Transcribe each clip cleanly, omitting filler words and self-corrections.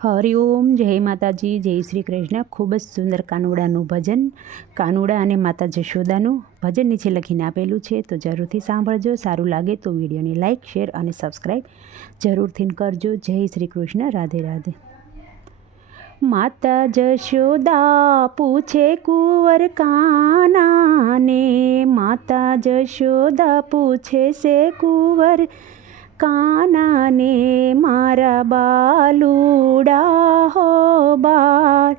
હરિઓમ, જય માતાજી, જય શ્રી કૃષ્ણ। ખૂબ જ સુંદર કાનુડાનું ભજન, કાનુડા અને માતા જશોદાનું ભજન નીચે લખીને આપેલું છે, તો જરૂરથી સાંભળજો। સારું લાગે તો વિડીયોને લાઇક, શેર અને સબસ્ક્રાઈબ જરૂરથી કરજો। જય શ્રી કૃષ્ણ, રાધે રાધે। માતા જશોદા પૂછે કુંવર કાનાને, માતા જશોદા પૂછે છે કુંવર કાનાને, મારા બાલુડા હો બાળ,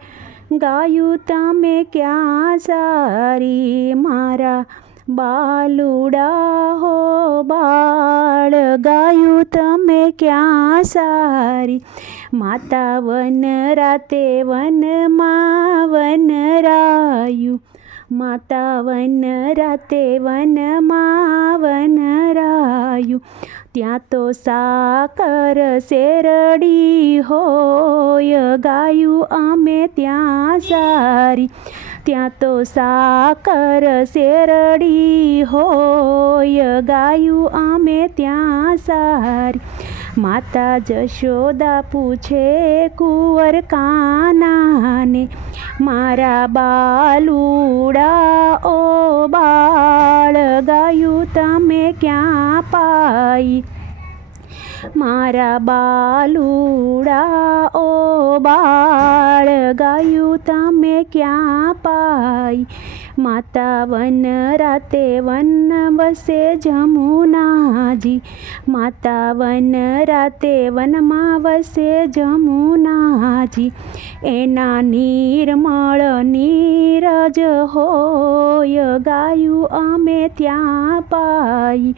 ગાયું તમે ક્યાં સારી, મારા બાલુડા હો બાળ, ગાયું તમે ક્યાં સારી। માતા વન રાતે વનમાં વનરાયું, માતા વન રાતે વનમાં વનરાયું, ત્યાં તો સાકર શેરડી હોય, ગાયું અમે ત્યાં સારી, ત્યાં તો સાકર શેરડી હોય, ગાયું અમે ત્યાં સારી। માતા જશોદા પૂછે કુંવર કાનાને, મારા બાલુડા ઓ બાળ, ગાયું તમે ક્યાં પાઈ, મારા બાલુડા ઓ બાળ, ગાયું તમે ક્યાં પાઈ। માતા વન રાતે વન વસે જમુનાજી, માતા વન રાતે વનમાં વસે જમુનાજી, એના નિર્મળ નીરજ હોય, ગાયું અમે ત્યાં પાઈ,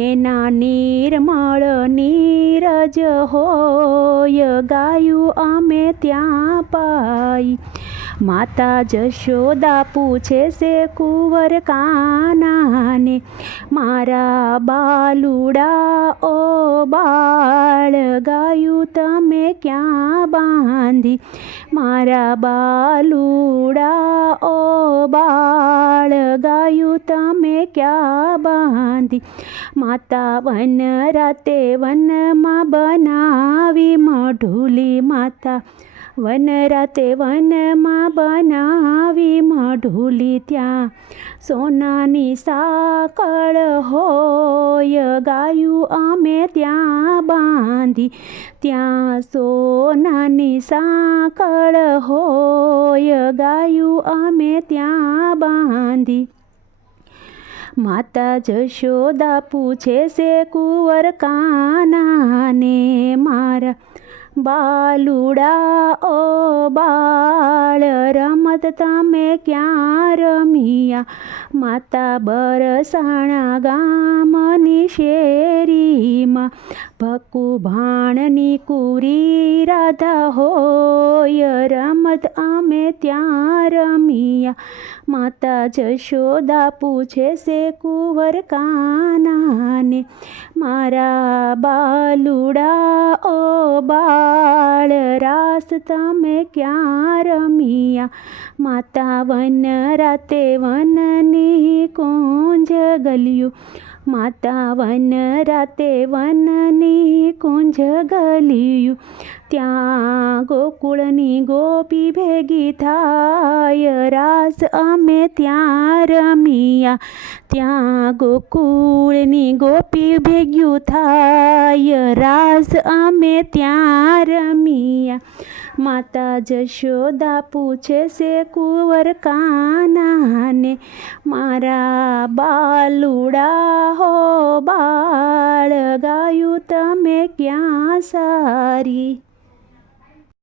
એના નિર્મળ નીરજ હોય, ગાયું અમે ત્યાં પાઈ। માતા જશોદા પૂછે છે કુંવર કાનાને, મારા બાલુડા ઓ બાળ, ગાયું તમે ક્યાં બાંધી, મારા બાલુડા ઓ બાળ, ગાયું તમે ક્યાં બાંધી। માતા વન રાતે વનમાં બનાવી મઢુલી, માતા વન રાતે વનમાં બનાવી મઢુલી, ત્યાં સોનાની સાંકળ હોય, ગાયું અમે ત્યાં બાંધી, ત્યાં સોનાની સાંકળ હોય, ગાયું અમે ત્યાં બાંધી। માતા જશોદા પૂછે છે કુંવર કાનાને, મારા બાલુડા ઓ બાળ, રમત તમે ક્યાં રમિયા, માતા બરસાણા ગામની શેરીમાં, ભકુ ભાણની કુરી રાધા હોય, રમત અમે ત્યાં રમિયા। માતા જશોદા પૂછે છે કુંવર કાનાને, મારા બાલુડા ઓ બાળ, રાસ તમે ક્યાં રમિયા, માતા વન રાતે વનની કુંજ ગલિયું, માતા વન રાતે વનની કુંજ ગલિયું, ત્યાં ગોકુળની ગોપી ભેગી થાય, રાસ અમે ત્યાં રમિયા, ત્યાં ગોકુળની ગોપી ભેગ્યું થાય, રાસ અમે ત્યાં રમિયા। માતા જશોદા પૂછે છે કુંવર કાનાને, મારા બાલુડા હો બાળ, ગાયું તમે ક્યાં સારી।